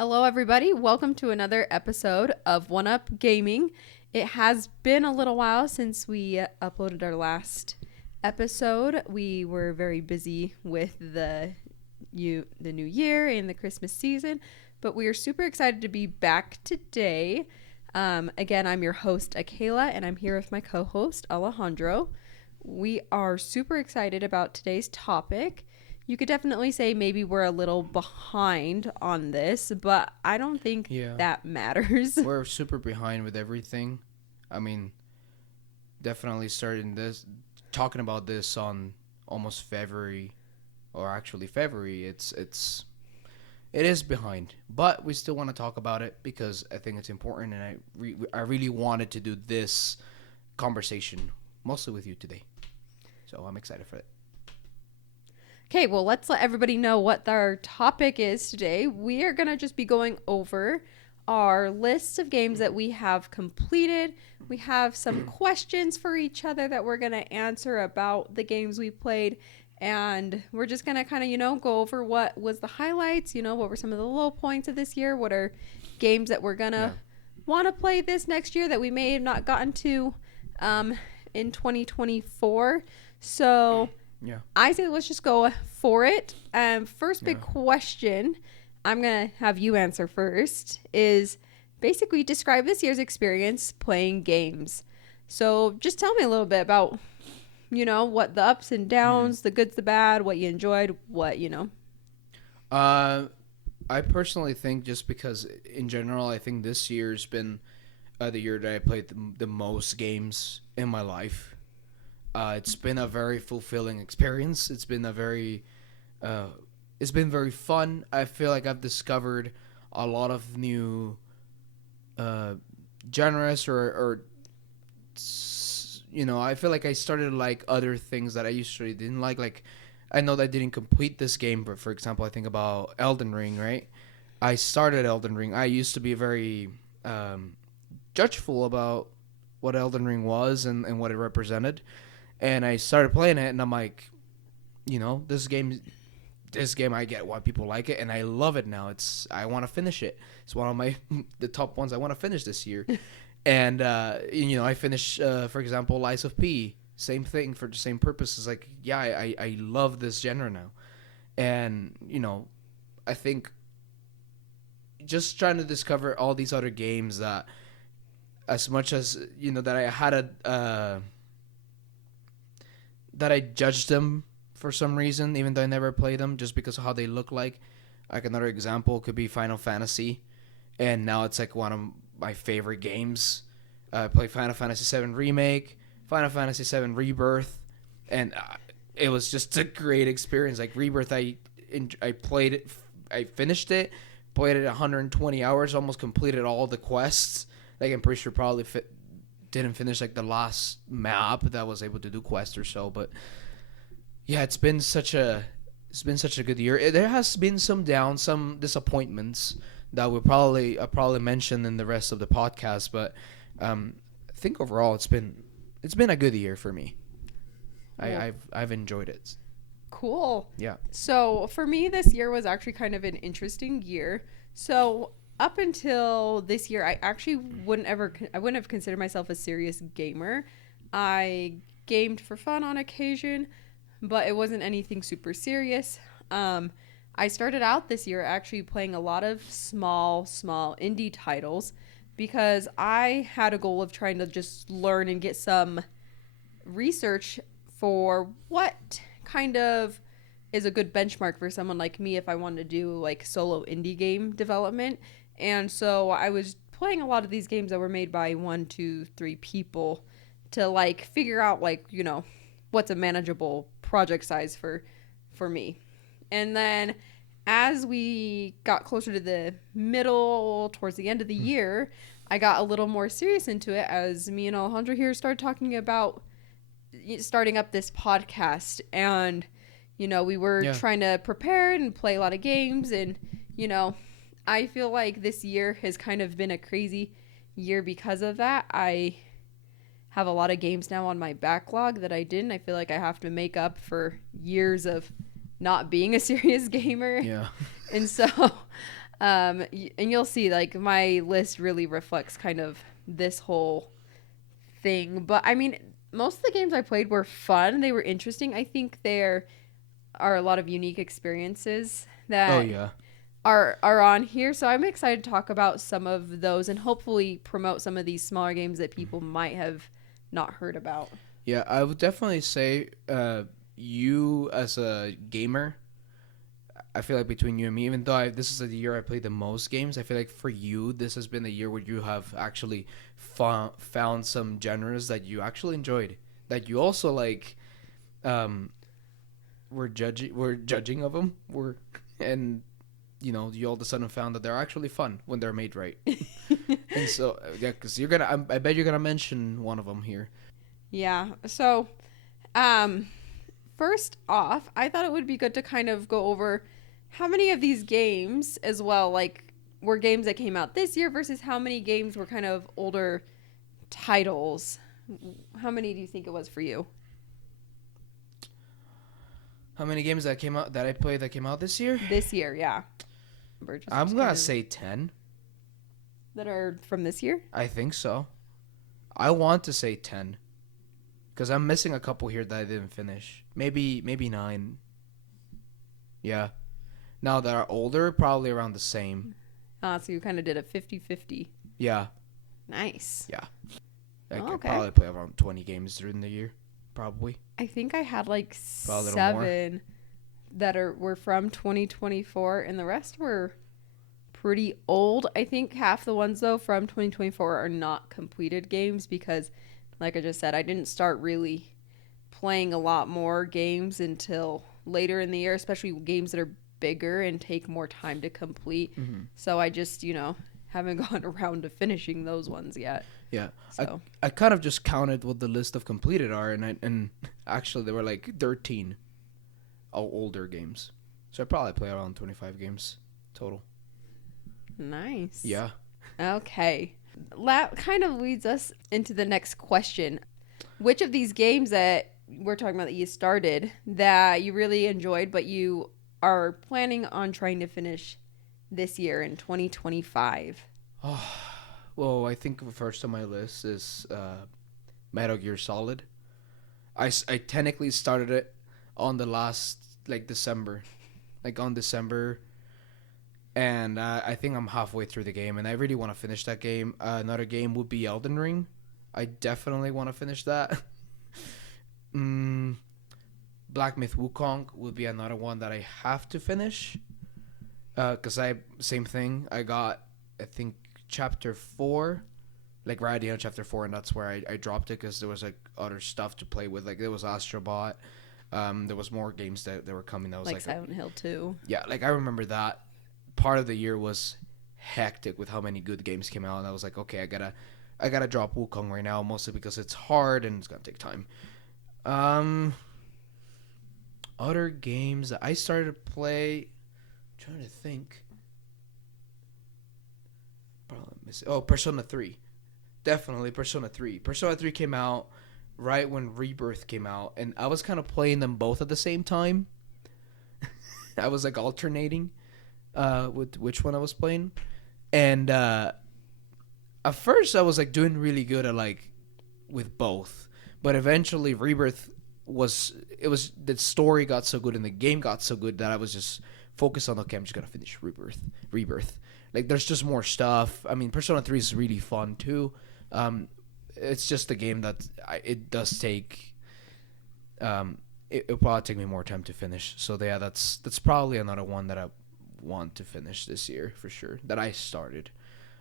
Hello, everybody. Welcome to another episode of One Up Gaming. It has been a little while since we uploaded our last episode. We were very busy with the new year and the Christmas season, but we are super excited to be back today. Again, I'm your host, Akala, and I'm here with my co-host, Alejandro. We are super excited about today's topic. You could definitely say maybe we're a little behind on this, but I don't think that matters. We're super behind with everything. I mean, definitely talking about this on almost February, or actually February. It is behind, but we still want to talk about it because I think it's important, and I really wanted to do this conversation mostly with you today, so I'm excited for it. Okay, well, let's let everybody know what our topic is today. We are going to just be going over our list of games that we have completed. We have some questions for each other that we're going to answer about the games we played. And we're just going to kind of, go over what was the highlights, what were some of the low points of this year, what are games that we're going to want to play this next year that we may have not gotten to in 2024. So... yeah, I say let's just go for it. First big question I'm going to have you answer first is basically describe this year's experience playing games. So just tell me a little bit about, what the ups and downs, the goods, the bad, what you enjoyed, what. I personally think just because in general, I think this year's been the year that I played the most games in my life. It's been a very fulfilling experience. It's been very fun. I feel like I've discovered a lot of new genres or I feel like I started to like other things that I usually didn't like. Like, I know that I didn't complete this game, but for example, I think about Elden Ring, right? I started Elden Ring. I used to be very judgeful about what Elden Ring was and what it represented. And I started playing it, and I'm like, this game, I get why people like it, and I love it now. I want to finish it. It's one of the top ones I want to finish this year. And, I finished, for example, Lies of P. Same thing for the same purpose. It's like, I love this genre now. And, I think just trying to discover all these other games that as much as, that I had that I judged them for some reason, even though I never played them, just because of how they look like. Like, another example could be Final Fantasy, and now it's like one of my favorite games. I played Final Fantasy VII Remake, Final Fantasy VII Rebirth, and it was just a great experience. Like, Rebirth, I played it, I finished it, played it 120 hours, almost completed all the quests. Like, I'm pretty sure probably didn't finish like the last map that was able to do quest or so, but yeah, it's been such a good year. There has been some downs, some disappointments that we'll probably mention in the rest of the podcast, but I think overall it's been a good year for me. Cool. I've enjoyed it. Cool. Yeah. So for me, this year was actually kind of an interesting year. So up until this year, I actually wouldn't have considered myself a serious gamer. I gamed for fun on occasion, but it wasn't anything super serious. I started out this year actually playing a lot of small indie titles because I had a goal of trying to just learn and get some research for what kind of is a good benchmark for someone like me if I wanted to do like solo indie game development. And so I was playing a lot of these games that were made by 1, 2, 3 people to like figure out like, what's a manageable project size for me. And then as we got closer to the middle, towards the end of the year, I got a little more serious into it as me and Alejandro here started talking about starting up this podcast. And, we were trying to prepare and play a lot of games and, I feel like this year has kind of been a crazy year because of that. I have a lot of games now on my backlog that I didn't. I feel like I have to make up for years of not being a serious gamer. Yeah. And so And you'll see, like, my list really reflects kind of this whole thing. But I mean, most of the games I played were fun. They were interesting. I think there are a lot of unique experiences Oh that yeah. are on here. So I'm excited to talk about some of those and hopefully promote some of these smaller games that people might have not heard about. Yeah, I would definitely say you as a gamer, I feel like between you and me, even though this is the year I played the most games, I feel like for you, this has been the year where you have actually found some genres that you actually enjoyed, that you also like. Um, we're judging of them. And you all of a sudden found that they're actually fun when they're made right. And so yeah, because I bet you're gonna mention one of them here. Yeah. So, first off, I thought it would be good to kind of go over how many of these games as well, like, were games that came out this year versus how many games were kind of older titles. How many do you think it was for you? How many games that I played that came out this year? This year, yeah. I'm gonna say 10. That are from this year? I think so. I want to say 10 because I'm missing a couple here that I didn't finish. Maybe 9. Yeah. Now that are older, probably around the same. So you kind of did a 50-50. Yeah. Nice. Yeah. I Oh, could okay. probably play around 20 games during the year. Probably. I think I had like Probably a little more. 7 that were from 2024, and the rest were pretty old. I think half the ones, though, from 2024 are not completed games because, like I just said, I didn't start really playing a lot more games until later in the year, especially games that are bigger and take more time to complete. Mm-hmm. So I just, haven't gone around to finishing those ones yet. Yeah. So I kind of just counted what the list of completed are, and actually there were like 13 older games. So I probably play around 25 games total. nice. Yeah. Okay. That kind of leads us into the next question. Which of these games that we're talking about that you started that you really enjoyed, but you are planning on trying to finish this year in 2025? Well, I think the first on my list is Metal Gear Solid. I technically started it on the last, like, December. Like, on December. And I think I'm halfway through the game, and I really want to finish that game. Another game would be Elden Ring. I definitely want to finish that. Black Myth Wukong would be another one that I have to finish. Because same thing. I got, I think, chapter 4, like right at the end of chapter 4, and that's where I dropped it because there was like other stuff to play with. Like there was Astrobot. There was more games that were coming. That was like Silent Hill 2. Yeah, like I remember that part of the year was hectic with how many good games came out, and I was like, okay, I gotta drop Wukong right now, mostly because it's hard and it's gonna take time. Other games that I started to play, I'm trying to think. Persona 3. Definitely Persona 3. Persona 3 came out right when Rebirth came out, and I was kind of playing them both at the same time. I was like alternating with which one I was playing. And at first I was like doing really good at like with both. But eventually Rebirth the story got so good and the game got so good that I was just focused on, okay, I'm just gonna finish Rebirth. Like there's just more stuff. I mean, Persona 3 is really fun too. It's just a game that it does take. It'll probably take me more time to finish. So yeah, that's probably another one that I want to finish this year for sure. That I started.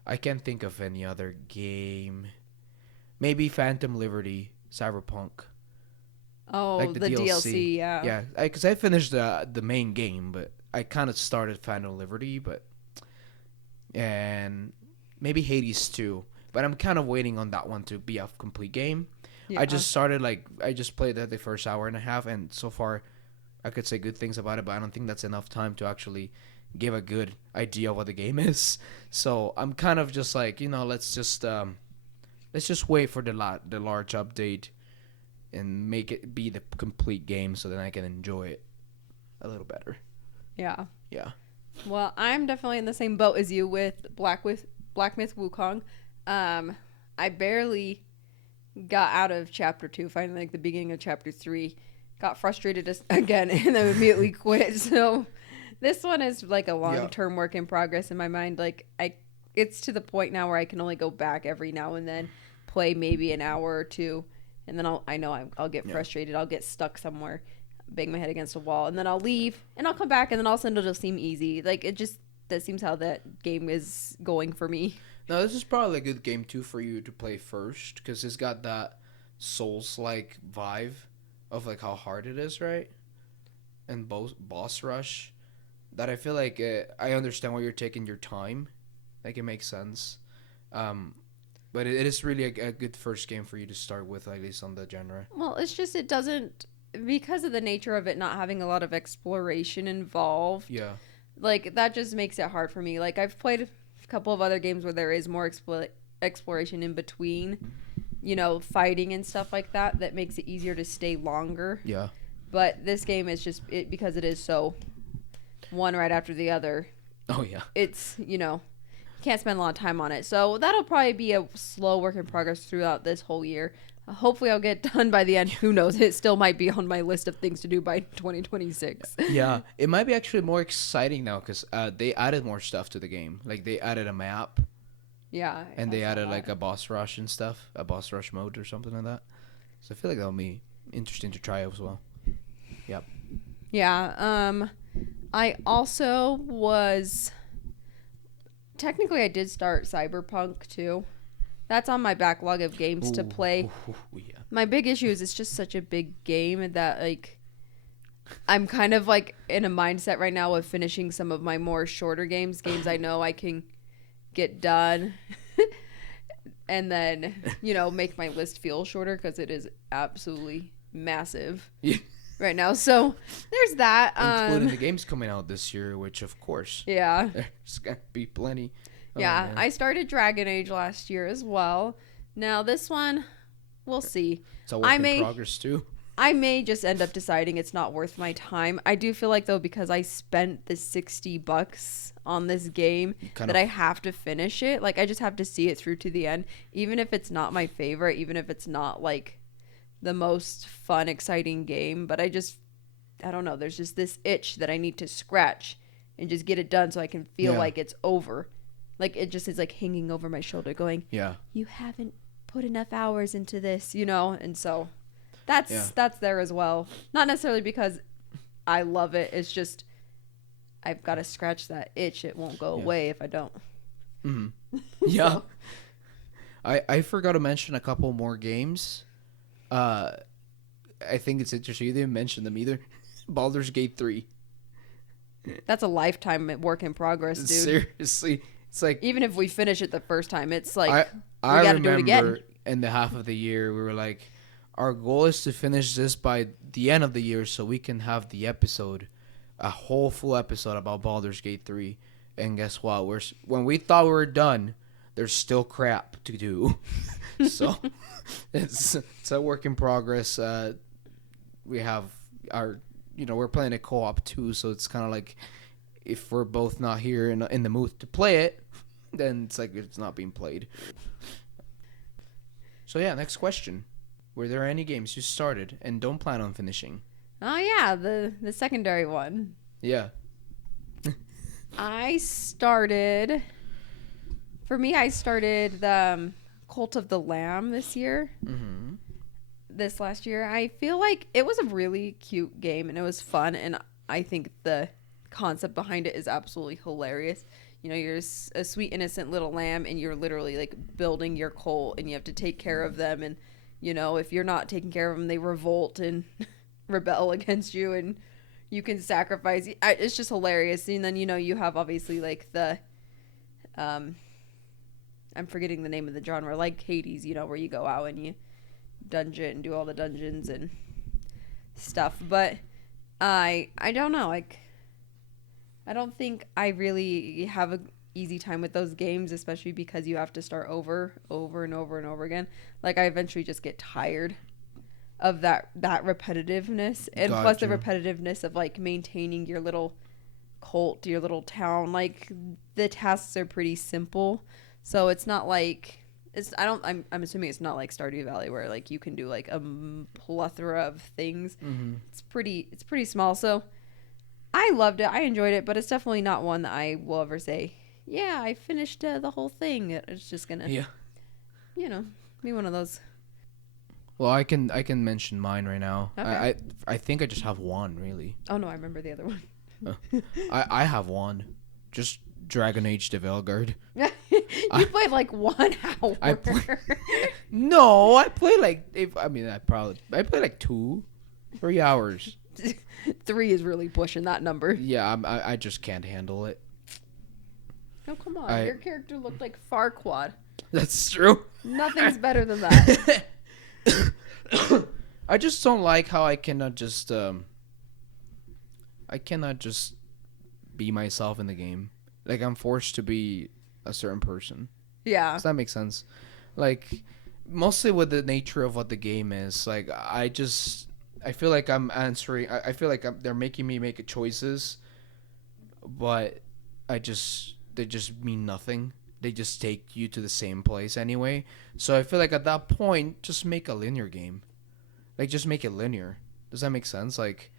I can't think of any other game. Maybe Phantom Liberty, Cyberpunk. Oh, Like the the DLC, yeah. Yeah, because I finished the main game, but I kind of started Phantom Liberty, and maybe Hades too. But I'm kind of waiting on that one to be a complete game. Yeah. I just played that the first hour and a half, and so far I could say good things about it, but I don't think that's enough time to actually give a good idea of what the game is. So I'm kind of just like, let's just wait for the large update and make it be the complete game so then I can enjoy it a little better. Yeah. Yeah. Well, I'm definitely in the same boat as you with Black Myth Wukong. I barely got out of chapter 2, finally like the beginning of chapter 3. Got frustrated again and then immediately quit. So this one is like a long-term work in progress in my mind. Like it's to the point now where I can only go back every now and then, play maybe an hour or two, and then I'll get frustrated. I'll get stuck somewhere, bang my head against a wall, and then I'll leave and I'll come back, and then all of a sudden it'll just seem easy. Like that seems how that game is going for me. No, this is probably a good game too for you to play first because it's got that Souls-like vibe of like how hard it is, right? And boss rush. That I feel like I understand why you're taking your time. Like it makes sense. But it is really a good first game for you to start with, at least on the genre. Well, it's just it doesn't, because of the nature of it not having a lot of exploration involved. Yeah. Like that just makes it hard for me. Like I've played a couple of other games where there is more exploration in between, fighting and stuff like that. That makes it easier to stay longer. Yeah. But this game is just because it is so one right after the other. Oh yeah. It's you can't spend a lot of time on it. So that'll probably be a slow work in progress throughout this whole year. Hopefully I'll get done by the end. Who knows? It still might be on my list of things to do by 2026. Yeah, it might be actually more exciting now because they added more stuff to the game. Like they added a map. Yeah. And they added like a boss rush and stuff, a boss rush mode or something like that. So I feel like that'll be interesting to try as well. Yep. Yeah. I also was technically I did start Cyberpunk too. That's on my backlog of games to play. Yeah. My big issue is it's just such a big game that like I'm kind of like in a mindset right now of finishing some of my more shorter games I know I can get done and then, make my list feel shorter because it is absolutely massive right now. So there's that. Including the games coming out this year, which of course. Yeah. There's going to be plenty. Yeah, I started Dragon Age last year as well. Now this one, we'll see. It's a work in progress too. I may just end up deciding it's not worth my time. I do feel like though, because I spent the $60 on this game, I have to finish it. Like I just have to see it through to the end, even if it's not my favorite, even if it's not like the most fun, exciting game. But I don't know. There's just this itch that I need to scratch and just get it done so I can feel like it's over. Like it just is like hanging over my shoulder going, yeah, you haven't put enough hours into this, and so that's there as well. Not necessarily because I love it. It's just I've got to scratch that itch. It won't go away if I don't. Mm-hmm. Yeah. So. I forgot to mention a couple more games. I think it's interesting. You didn't mention them either. Baldur's Gate 3. That's a lifetime work in progress, dude. Seriously. It's like even if we finish it the first time, it's like I gotta do it again. In the half of the year, we were like, our goal is to finish this by the end of the year, so we can have the episode, a whole full episode about Baldur's Gate 3. And guess what? When we thought we were done, there's still crap to do. So it's a work in progress. We have our, we're playing a co-op too, so it's kind of like, if we're both not here in the mood to play it, then it's like it's not being played. So yeah, next question. Were there any games you started and don't plan on finishing? Oh yeah, the secondary one. Yeah. I started the Cult of the Lamb this year. Mm-hmm. This last year. I feel like it was a really cute game and it was fun, and I think the concept behind it is absolutely hilarious. You're a sweet innocent little lamb and you're literally like building your cult and you have to take care of them, and if you're not taking care of them, they revolt and rebel against you, and you can sacrifice. It's just hilarious. And then you have obviously like the I'm forgetting the name of the genre, like Hades, where you go out and you dungeon and do all the dungeons and stuff. But I don't know, like I don't think I really have an easy time with those games, especially because you have to start over and over again. Like I eventually just get tired of that repetitiveness, and plus the repetitiveness of like maintaining your little cult to your little town. Like the tasks are pretty simple, so it's not like it's. I don't. I'm assuming it's not like Stardew Valley where like you can do like a plethora of things. Mm-hmm. It's pretty small. So I loved it. I enjoyed it, but it's definitely not one that I will ever say, yeah, I finished the whole thing. It's just gonna, Yeah. you know, be one of those. Well, I can mention mine right now. Okay. I think I just have one really. Oh no, I remember the other one. I have one, just Dragon Age the Veilguard. You played like 1 hour. No, I play like I play like 2-3 hours. 3 is really pushing that number. Yeah, I just can't handle it. Oh come on, your character looked like Farquaad. That's true. Nothing's better than that. I just don't like how I cannot just be myself in the game. Like I'm forced to be a certain person. Yeah. Does that make sense? Like mostly with the nature of what the game is. Like I feel like I'm answering. I feel like they're making me make choices, but they just mean nothing. They just take you to the same place anyway. So I feel like at that point, just make a linear game. Like just make it linear. Does that make sense? Like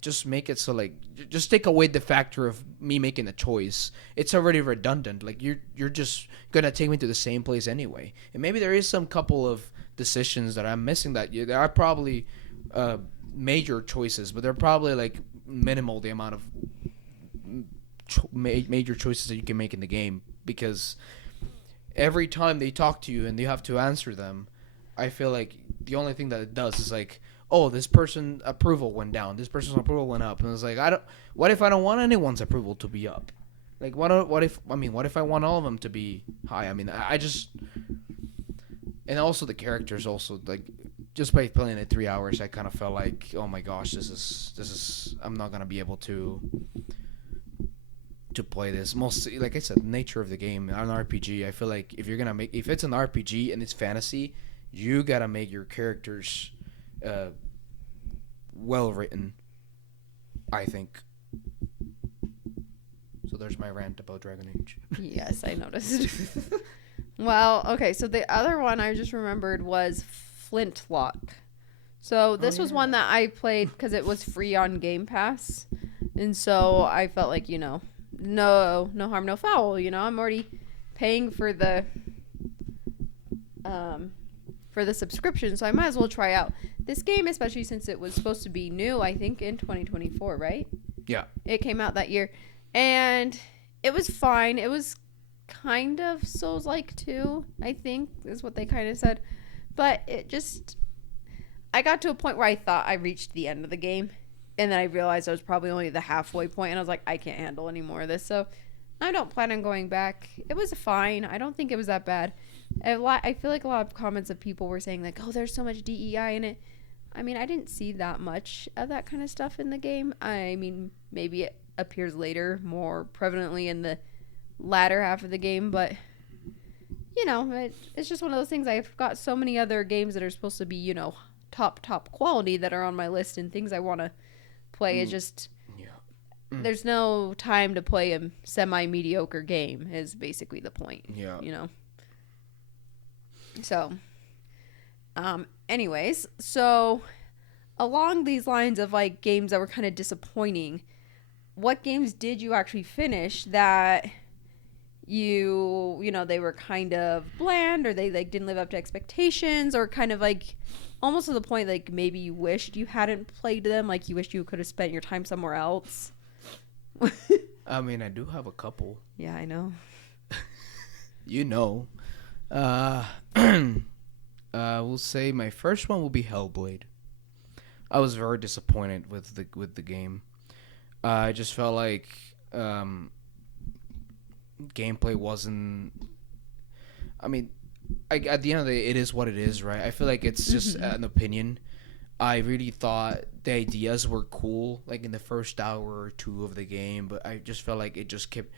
just make it so like just take away the factor of me making a choice. It's already redundant. Like you're just gonna take me to the same place anyway. And maybe there is some couple of decisions that I'm missing that there are probably major choices, but they're probably like minimal the amount of major choices that you can make in the game, because every time they talk to you and you have to answer them, I feel like the only thing that it does is like, oh, this person approval went down, this person's approval went up, and it's like what if I don't want anyone's approval to be up? Like what if I want all of them to be high? I mean, I just, and also the characters also, like just by playing it 3 hours, I kind of felt like, oh my gosh, this is I'm not gonna be able to play this. Mostly, like I said, the nature of the game, an RPG. I feel like if it's an RPG and it's fantasy, you gotta make your characters well written, I think. So there's my rant about Dragon Age. Yes, I noticed. Well, okay, so the other one I just remembered was Flintlock. So this was one that I played because it was free on Game Pass, and so I felt like, no harm, no foul. I'm already paying for the subscription, so I might as well try out this game, especially since it was supposed to be new, I think, in 2024, right? Yeah. It came out that year, and it was fine. It was kind of Souls-like too, I think, is what they kind of said. But I got to a point where I thought I reached the end of the game, and then I realized I was probably only the halfway point, and I was like, I can't handle any more of this, so I don't plan on going back. It was fine. I don't think it was that bad. I feel like a lot of comments of people were saying like, oh, there's so much DEI in it. I mean, I didn't see that much of that kind of stuff in the game. I mean, maybe it appears later more prevalently in the latter half of the game, but it's just one of those things. I've got so many other games that are supposed to be, top quality that are on my list and things I want to play. It's just there's no time to play a semi-mediocre game is basically the point. Yeah. So, anyways, so along these lines of like games that were kind of disappointing, what games did you actually finish that they were kind of bland, or they like didn't live up to expectations, or kind of like almost to the point like maybe you wished you hadn't played them, like you wished you could have spent your time somewhere else? I mean, I do have a couple. Yeah, I know. We'll say my first one will be Hellblade. I was very disappointed with the game. I just felt like gameplay wasn't. I mean, at the end of the day, it is what it is, right? I feel like it's just an opinion. I really thought the ideas were cool, like in the first hour or two of the game, but I just felt like it just kept.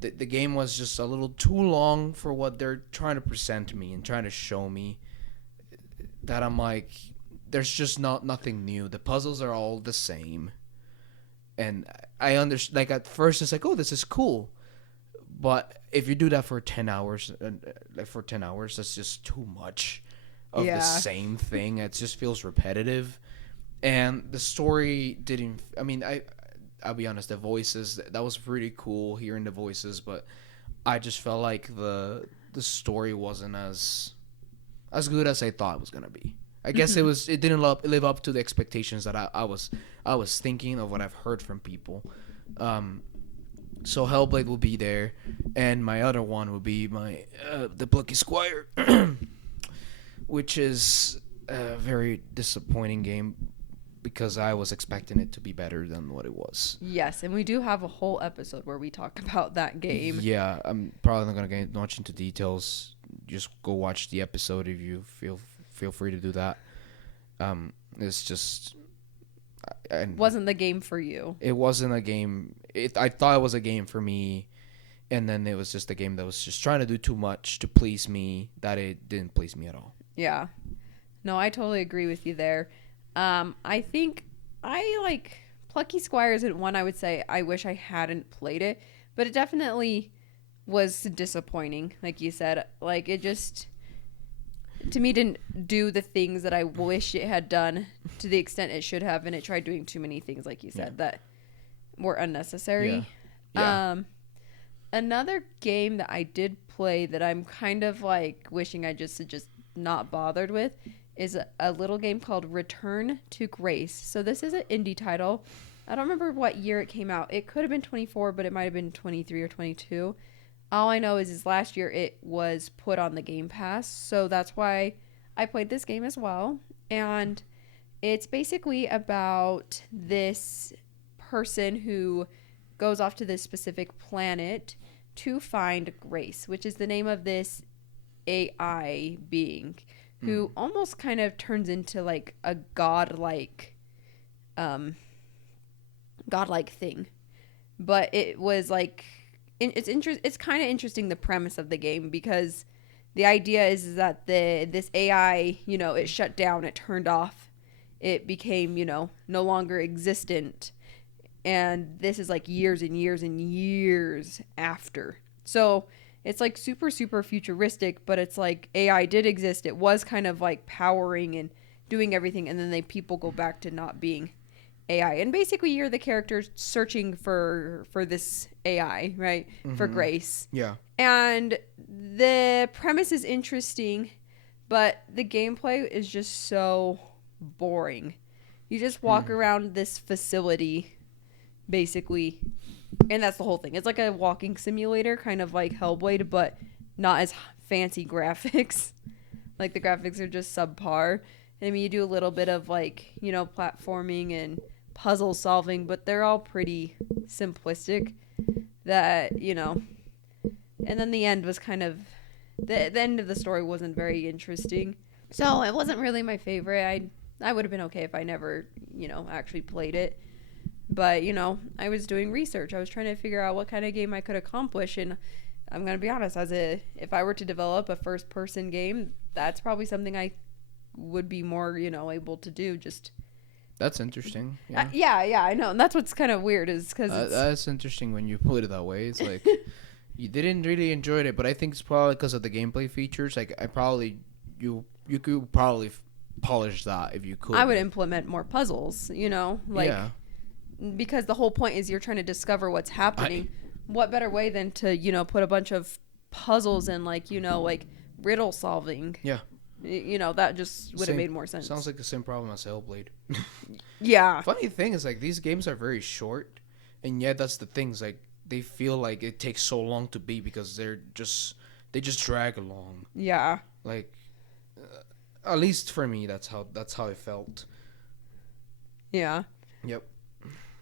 The game was just a little too long for what they're trying to present to me and trying to show me. That I'm like, there's just nothing new. The puzzles are all the same. And I understand. Like at first, it's like, oh, this is cool, but if you do that for 10 hours, that's just too much of the Yeah. same thing. It just feels repetitive, and the story didn't. I mean, I'll be honest. The voices, that was pretty cool hearing the voices, but I just felt like the story wasn't as good as I thought it was gonna be. I guess it didn't live up to the expectations that I was thinking of what I've heard from people. So Hellblade will be there, and my other one will be my the Plucky Squire, which is a very disappointing game because I was expecting it to be better than what it was. Yes, and we do have a whole episode where we talk about that game. Yeah, I'm probably not gonna get much into details. Just go watch the episode if you feel free to do that. It's just, and Wasn't the game for you? it wasn't a game. I thought it was a game for me, and then it was just a game that was just trying to do too much to please me. That it didn't please me at all. Yeah. No, I totally agree with you there. I think I like Plucky Squire isn't one I would say I wish I hadn't played it, but it definitely was disappointing. Like you said, like it just to me didn't do the things that I wish it had done to the extent it should have, and it tried doing too many things, like you said, that were unnecessary. Yeah. Another game that I did play that I'm kind of like wishing I just had just not bothered with is a little game called Return to Grace. So this is an indie title. I don't remember what year it came out. It could have been 24, but it might have been 23 or 22. All I know is last year it was put on the Game Pass. So that's why I played this game as well. And it's basically about this person who goes off to this specific planet to find Grace, which is the name of this AI being who almost kind of turns into like a godlike thing. But it was like it's kind of interesting, the premise of the game, because the idea is that this AI, it shut down, it turned off, it became, no longer existent. And this is like years and years and years after. So it's like super, super futuristic, but it's like AI did exist. It was kind of like powering and doing everything. And then people go back to not being AI. And basically you're the character searching for this AI, right? Mm-hmm. For Grace. Yeah. And the premise is interesting, but the gameplay is just so boring. You just walk around this facility basically, and that's the whole thing. It's like a walking simulator, kind of like Hellblade, but not as fancy graphics. Like the graphics are just subpar. I mean, you do a little bit of like, platforming and puzzle solving, but they're all pretty simplistic. That, and then the end was kind of the end of the story wasn't very interesting. So it wasn't really my favorite. I would have been okay if I never, actually played it. But, I was doing research. I was trying to figure out what kind of game I could accomplish. And I'm going to be honest, if I were to develop a first-person game, that's probably something I would be more, able to do. That's interesting. Yeah, I know. And that's what's kind of weird is because that's interesting when you put it that way. It's like you didn't really enjoy it, but I think it's probably because of the gameplay features. Like you could probably polish that if you could. I would implement more puzzles, yeah. Because the whole point is you're trying to discover what's happening. What better way than to, put a bunch of puzzles and like riddle solving. Yeah. That just would have made more sense. Sounds like the same problem as Hellblade. Yeah. Funny thing is, like, these games are very short, and yet that's the thing. Like, they feel like it takes so long to beat because they just drag along. Yeah. Like, at least for me, that's how it felt. Yeah. Yep.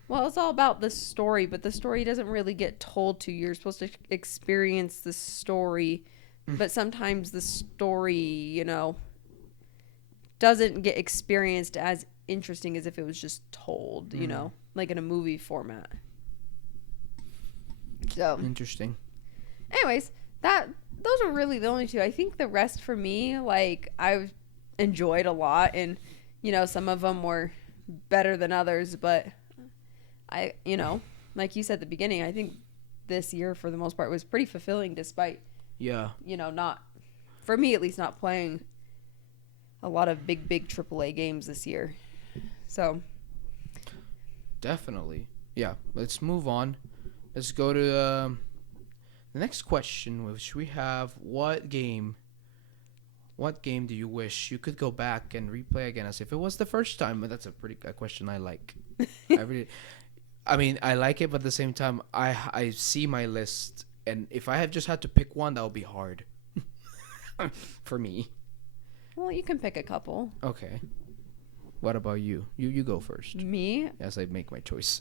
Well, it's all about the story, but the story doesn't really get told to you. You're supposed to experience the story, but sometimes the story, doesn't get experienced as interesting as if it was just told, like in a movie format. So interesting. Anyways, those are really the only two. I think the rest for me, like, I've enjoyed a lot, and some of them were better than others, but like you said at the beginning, I think this year for the most part was pretty fulfilling despite, Yeah. not, for me at least, not playing a lot of big AAA games this year. So Definitely. Yeah. Let's move on. Let's go to the next question, which we have: What game do you wish you could go back and replay again as if it was the first time? That's a question I like. I mean, I like it, but at the same time, I see my list, and if I have just had to pick one, that would be hard for me. well, you can pick a couple. Okay. What about you? You go first. Me? As I make my choice.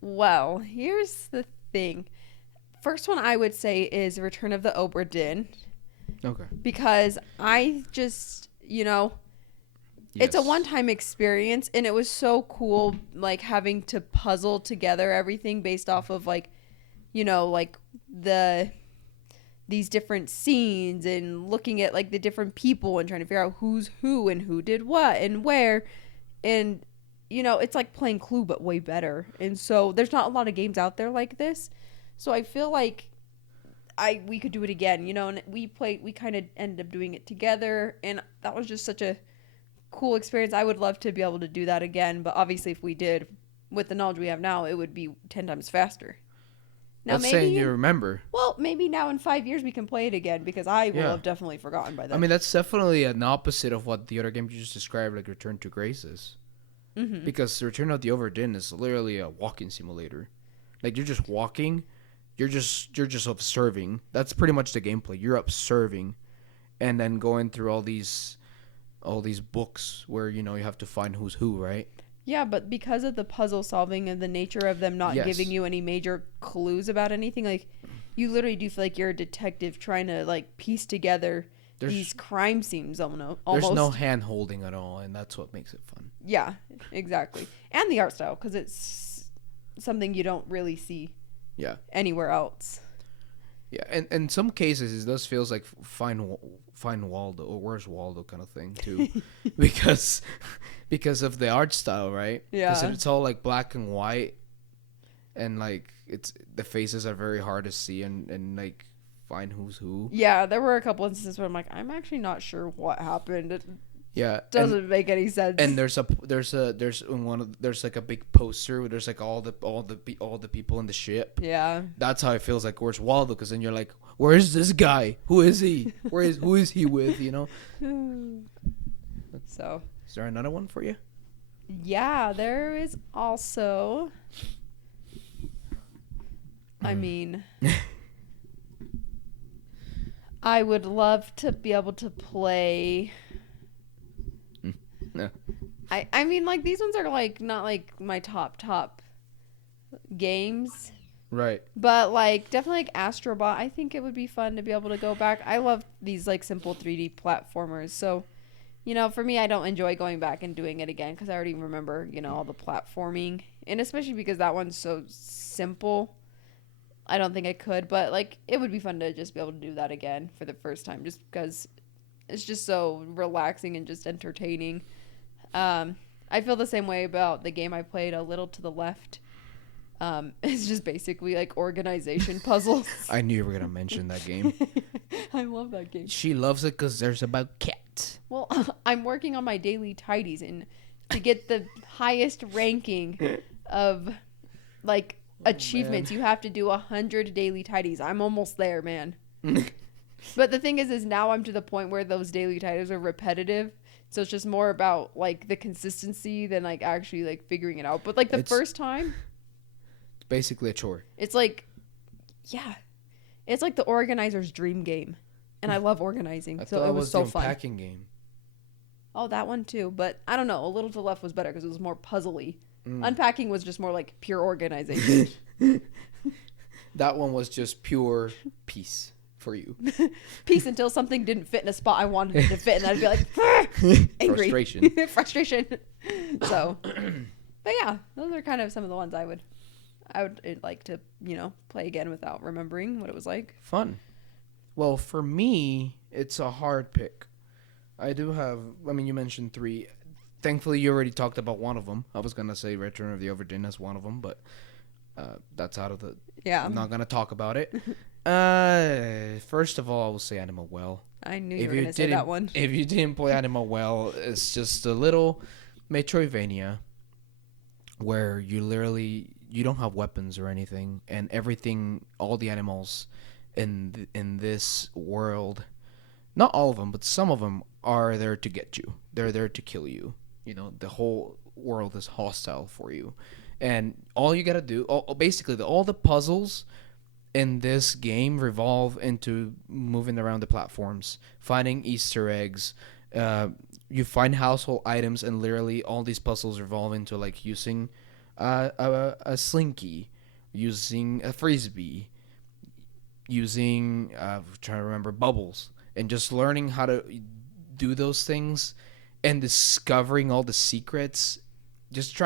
Well, here's the thing. First one I would say is Return of the Obra Dinn. Okay. Because I just, it's a one-time experience, and it was so cool, like, having to puzzle together everything based off of, like, like, these different scenes, and looking at, like, the different people and trying to figure out who's who and who did what and where. And, it's like playing Clue, but way better. And so there's not a lot of games out there like this. So I feel like we could do it again, and we kind of ended up doing it together, and that was just such a cool experience. I would love to be able to do that again, but obviously if we did, with the knowledge we have now, it would be 10 times faster. Now, That's saying you remember. Well, maybe now in 5 years we can play it again, because I will have definitely forgotten by then. I mean, that's definitely an opposite of what the other game you just described, like Return to Grace is. Mm-hmm. Because Return of the Obra Dinn is literally a walking simulator. Like, you're just walking, you're just observing. That's pretty much the gameplay. You're observing, and then going through all these books where you have to find who's who, right? Yeah, but because of the puzzle solving and the nature of them not giving you any major clues about anything, like, you literally do feel like you're a detective trying to, like, piece together these crime scenes almost. There's no hand holding at all, and that's what makes it fun. Yeah, exactly. And the art style, because it's something you don't really see anywhere else. Yeah, and in some cases it does feels like find Waldo, or where's Waldo kind of thing too, because of the art style, right? Yeah, because it's all like black and white, and like the faces are very hard to see and like find who's who. Yeah, there were a couple instances where I'm like, I'm actually not sure what happened. It doesn't make any sense. And there's like a big poster where there's like all the people in the ship. Yeah, that's how it feels like. Where's Waldo? Because then you're like, where is this guy? Who is he? Who is he with? So, is there another one for you? Yeah, there is also. I mean. I would love to be able to play. No. I mean, like, these ones are like not like my top games. Right. But like definitely like Astrobot. I think it would be fun to be able to go back. I love these like simple 3D platformers. So, for me, I don't enjoy going back and doing it again because I already remember, all the platforming, and especially because that one's so simple. I don't think I could, but like it would be fun to just be able to do that again for the first time, just because it's just so relaxing and just entertaining. I feel the same way about the game I played, A Little to the Left. It's just basically like organization puzzles. I knew you were gonna mention that game. I love that game. She loves it because there's about cats. Well, I'm working on my daily tidies and to get the highest ranking of like achievements, you have to do 100 daily tidies. I'm almost there, man. But the thing is now I'm to the point where those daily tidies are repetitive, so it's just more about like the consistency than like actually like figuring it out. But like the first time, it's basically a chore. It's like, yeah, it's like the organizer's dream game, and I love organizing, so it was so fun. Unpacking game. Oh, that one too, but I don't know. A Little to the Left was better because it was more puzzly. Unpacking was just more like pure organizing. That one was just pure peace for you. Peace until something didn't fit in a spot I wanted it to fit, and I'd be like, angry. Frustration. So, but yeah, those are kind of some of the ones I would like to, play again without remembering what it was like. Fun. Well, for me, it's a hard pick. I do have, you mentioned 3. thankfully you already talked about one of them. I was gonna say Return of the Overdin as one of them, but that's out of the. Yeah. I'm not gonna talk about it. First of all, I will say Animal Well. I knew you were going to say that one. If you didn't play Animal Well, it's just a little Metroidvania where you don't have weapons or anything, and everything, all the animals in this world, not all of them, but some of them are there to get you. They're there to kill you. You know, the whole world is hostile for you, and all you gotta do, basically, all the puzzles in this game revolve into moving around the platforms, finding Easter eggs. You find household items, and literally all these puzzles revolve into like using a slinky, using a frisbee, using trying to remember bubbles, and just learning how to do those things, and discovering all the secrets. Just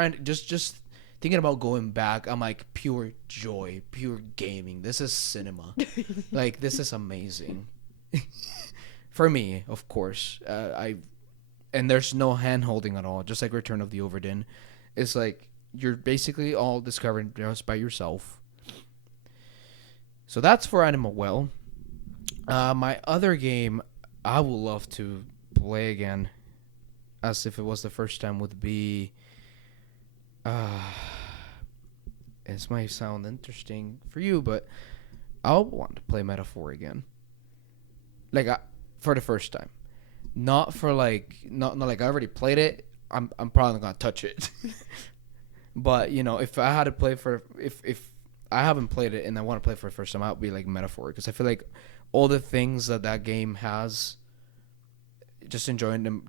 thinking about going back, I'm like pure joy, pure gaming. This is cinema. Like, this is amazing. For me, of course. And there's no hand holding at all, just like Return of the Overdin. It's like you're basically all discovering just by yourself. So that's for Animal Well. My other game I would love to play again, as if it was the first time, would be this might sound interesting for you, but I want to play Metaphor again. Like, for the first time. Not for like not like I already played it. I'm probably not gonna touch it. But you know, if I had to play for if I haven't played it and I want to play for the first time, I would be like Metaphor, because I feel like all the things that game has, just enjoying them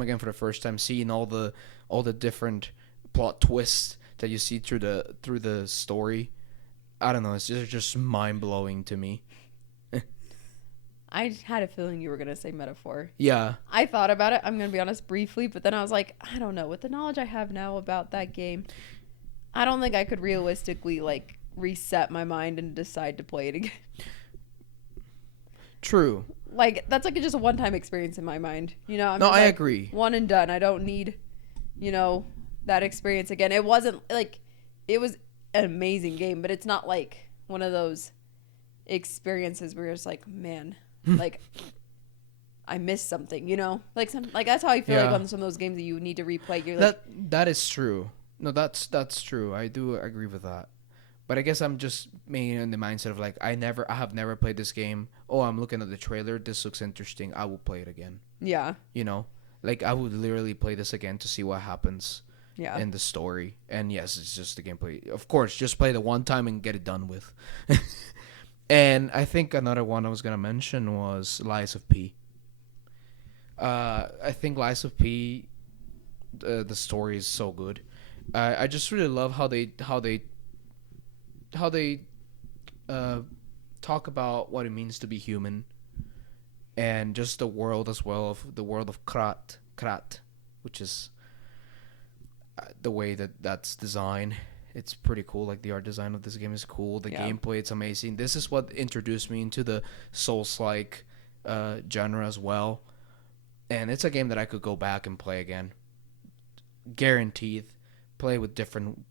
again for the first time, seeing all the different plot twists that you see through the story. I don't know, it's just mind blowing to me. I had a feeling you were going to say Metaphor. Yeah. I thought about it, I'm going to be honest, briefly, but then I was like, I don't know. With the knowledge I have now about that game, I don't think I could realistically, like, reset my mind and decide to play it again. True. Like, that's like just a one-time experience in my mind. You know, I like, agree. One and done. I don't need, you know, that experience again. It wasn't, like, it was an amazing game, but it's not, like, one of those experiences where it's like, man, like, I missed something, you know? Like, that's how I feel like on some of those games that you need to replay. You're like, that is true. No, that's true. I do agree with that. But I guess I'm just mainly in the mindset of like, I have never played this game. Oh, I'm looking at the trailer. This looks interesting. I will play it again. Yeah. You know, like I would literally play this again to see what happens. Yeah. In the story. And yes, it's just the gameplay. Of course, just play the one time and get it done with. And I think another one I was gonna mention was Lies of P. I think Lies of P, the story is so good. I just really love how they talk about what it means to be human, and just the world as well, of the world of Krat, which is the way that's designed. It's pretty cool. Like, the art design of this game is cool. The gameplay, it's amazing. This is what introduced me into the Souls-like genre as well. And it's a game that I could go back and play again. Guaranteed. Play with different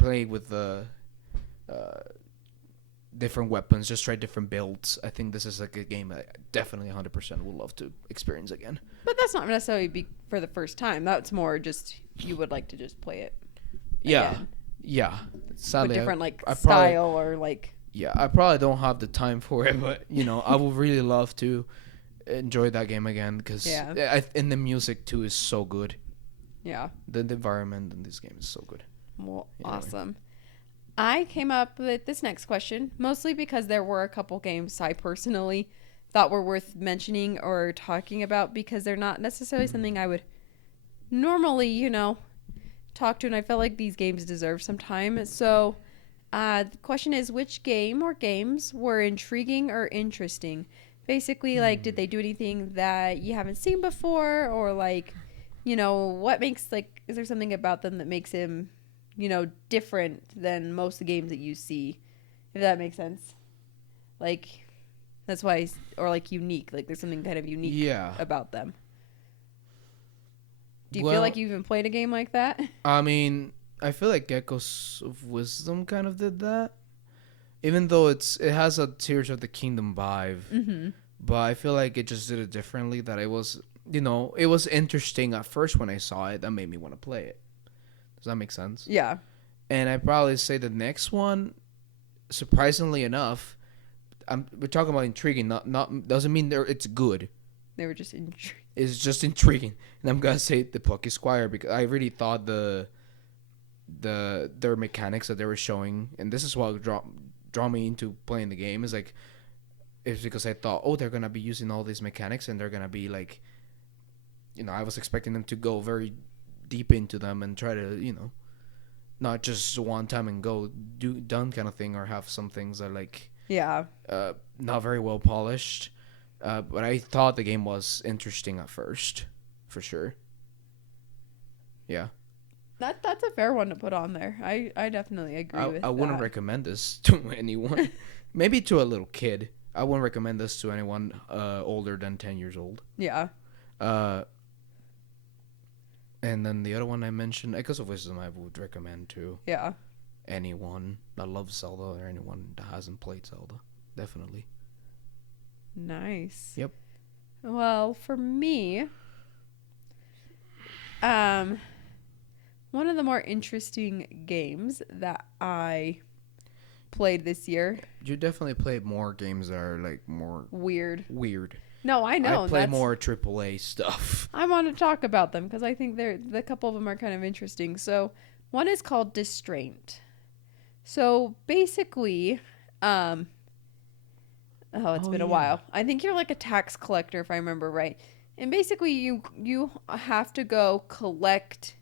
weapons. Just try different builds. I think this is like a game that I definitely 100% would love to experience again. But that's not necessarily be for the first time. That's more just you would like to just play it. Yeah. Again. Yeah. Sadly, with different style or like. Yeah, I probably don't have the time for it, but you know, I would really love to enjoy that game again, because and the music too is so good. Yeah. The environment in this game is so good. Well, awesome. I came up with this next question mostly because there were a couple games I personally thought were worth mentioning or talking about, because they're not necessarily something I would normally, you know, talk to, and I felt like these games deserve some time. So the question is, which game or games were intriguing or interesting? Basically, like, did they do anything that you haven't seen before, or like, you know, what makes, like, is there something about them that makes him, you know, different than most of the games that you see, if that makes sense? Like, that's why, or like unique, like there's something kind of unique about them. Do you feel like you even played a game like that? I mean, I feel like Echoes of Wisdom kind of did that. Even though it has a Tears of the Kingdom vibe. Mm-hmm. But I feel like it just did it differently. That it was, it was interesting at first when I saw it. That made me want to play it. Does that make sense? Yeah. And I'd probably say the next one, surprisingly enough, we're talking about intriguing. Not doesn't mean it's good. They were just intrigued. It's just intriguing, and I'm gonna say the Plucky Squire because I really thought their mechanics that they were showing, and this is what draw me into playing the game is like, it's because I thought, oh, they're gonna be using all these mechanics, and they're gonna be like, I was expecting them to go very deep into them and try to, not just one time and go done kind of thing, or have some things that like not very well polished. But I thought the game was interesting at first, for sure. Yeah. That's a fair one to put on there. I definitely agree with that. I wouldn't recommend this to anyone. Maybe to a little kid. I wouldn't recommend this to anyone older than 10 years old. Yeah. And then the other one I mentioned, Echoes of Wisdom, I would recommend to anyone that loves Zelda or anyone that hasn't played Zelda. Definitely. Nice. Yep. Well, for me, one of the more interesting games that I played this year. You definitely played more games that are like more weird. No, I know. I play more AAA stuff. I want to talk about them because I think a couple of them are kind of interesting. So one is called Distraint. So basically, it's been a while. I think you're like a tax collector, if I remember right. And basically, you have to go collect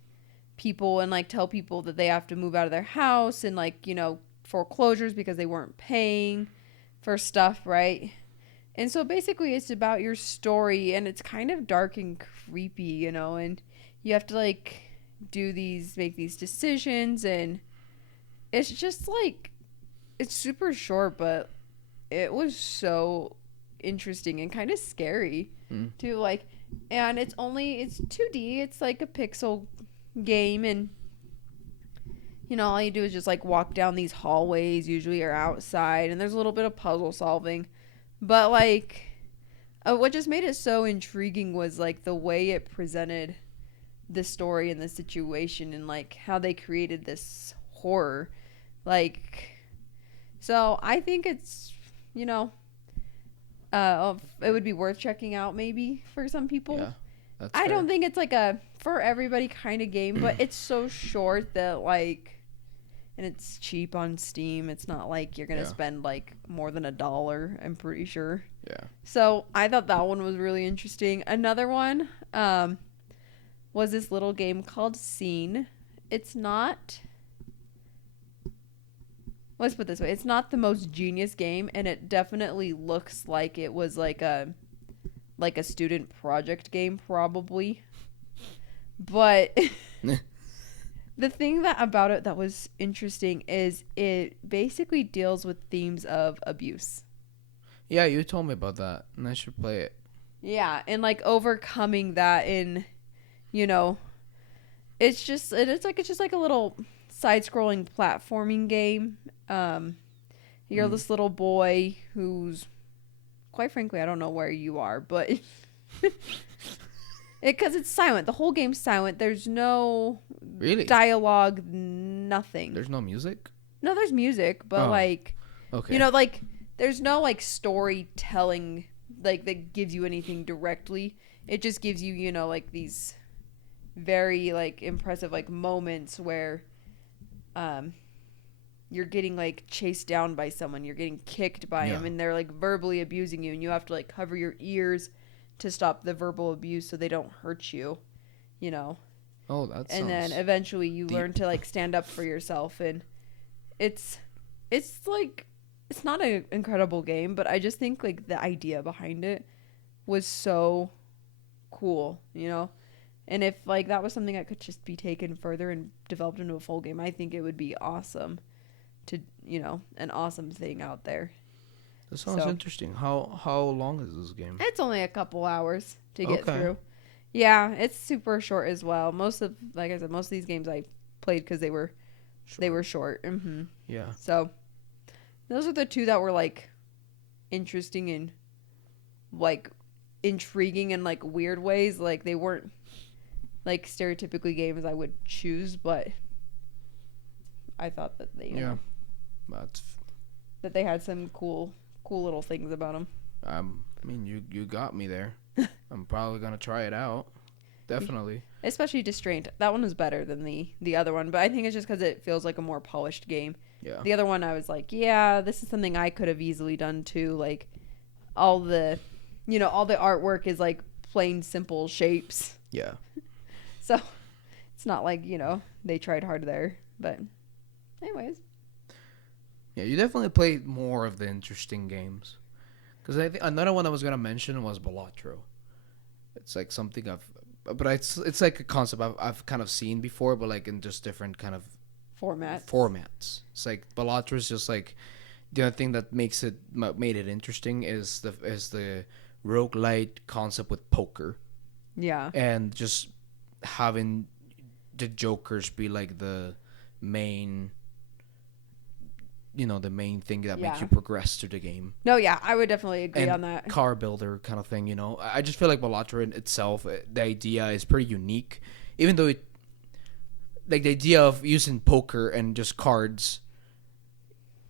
people and like tell people that they have to move out of their house and like foreclosures because they weren't paying for stuff, right? And so basically it's about your story, and it's kind of dark and creepy, and you have to like make these decisions, and it's just like, it's super short, but it was so interesting and kind of scary too, like, and it's 2D, it's like a pixel game, and all you do is just like walk down these hallways usually, or outside, and there's a little bit of puzzle solving. But like, what just made it so intriguing was like the way it presented the story and the situation, and like how they created this horror. Like, so I think it's, it would be worth checking out maybe for some people. Yeah, that's I fair. don't think it's like a for everybody kind of game, but it's so short that like, and it's cheap on Steam. It's not like you're going to spend like more than $1, I'm pretty sure. Yeah. So I thought that one was really interesting. Another one was this little game called Scene. It's not, let's put it this way, it's not the most genius game, and it definitely looks like it was like a student project game probably. But the thing about it that was interesting is it basically deals with themes of abuse. Yeah, you told me about that, and I should play it. Yeah, and like overcoming that in, it's just like a little side-scrolling platforming game. You're this little boy who's, quite frankly, I don't know where you are, but because it's silent. The whole game's silent. There's no dialogue, nothing. There's no music? No, there's music, but like, okay. like there's no like storytelling like that gives you anything directly. It just gives you, like these very like impressive like moments where you're getting like chased down by someone, you're getting kicked by them, and they're like verbally abusing you, and you have to like cover your ears to stop the verbal abuse so they don't hurt you, Oh, that's and then eventually you learn to like stand up for yourself, and it's like, it's not an incredible game, but I just think like the idea behind it was so cool, and if like that was something that could just be taken further and developed into a full game, I think it would be awesome to, an awesome thing out there. That sounds interesting. How long is this game? It's only a couple hours to get through. Yeah, it's super short as well. Like I said, most of these games I played because they were short. Yeah. So those are the two that were like interesting and like intriguing in like weird ways. Like they weren't like stereotypically games I would choose, but I thought that they, Yeah. That's. that they had some cool little things about them. I mean, you got me there. I'm probably gonna try it out. Definitely. Especially Distraint. That one was better than the other one, but I think it's just because it feels like a more polished game. Yeah. The other one, I was like, yeah, this is something I could have easily done too. Like all the, all the artwork is like plain simple shapes. Yeah. So it's not like, they tried hard there. But anyways. Yeah, you definitely played more of the interesting games. Because I think another one I was gonna mention was Balatro. It's like something but it's like a concept I've kind of seen before, but like in just different kind of formats. It's like Balatro is just like the other thing that made it interesting is the roguelite concept with poker. Yeah. And just having the jokers be like the main the main thing that makes you progress through the game. No, yeah, I would definitely agree and on that. Car builder kind of thing, I just feel like Balatro in itself, the idea is pretty unique, even though like the idea of using poker and just cards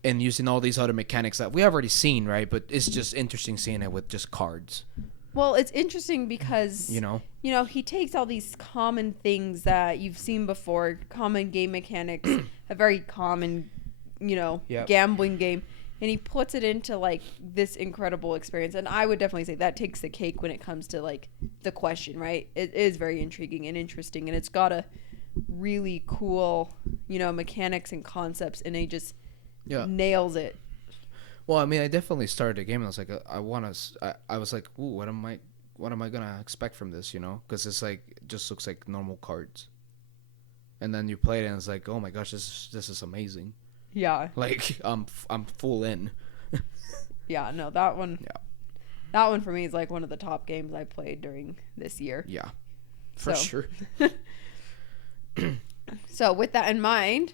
and using all these other mechanics that we have already seen, right? But it's just interesting seeing it with just cards. Well, it's interesting because he takes all these common things that you've seen before, common game mechanics, a very common gambling game, and he puts it into like this incredible experience. And I would definitely say that takes the cake when it comes to like the question, right? It is very intriguing and interesting, and it's got a really cool mechanics and concepts, and he just nails it. Well, I mean, I definitely started the game and I was like, I was like, ooh, what am I gonna expect from this, because it's like it just looks like normal cards, and then you play it and it's like, oh my gosh, this is amazing. Yeah. Like I'm full in. Yeah, no, that one. Yeah. That one for me is like one of the top games I played during this year. Yeah. For sure. So with that in mind,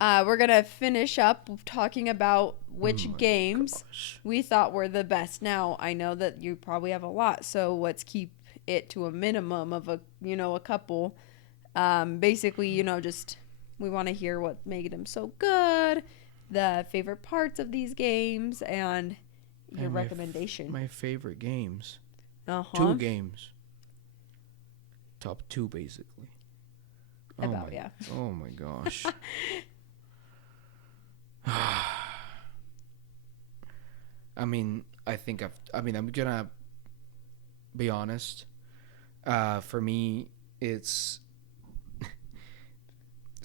we're going to finish up talking about which games we thought were the best. Now, I know that you probably have a lot, so let's keep it to a minimum of a couple. Basically, just we want to hear what made them so good, the favorite parts of these games, and your recommendation. My favorite games. 2 games. Top 2, basically. Yeah. Oh my gosh. I mean, I'm gonna be honest. For me, it's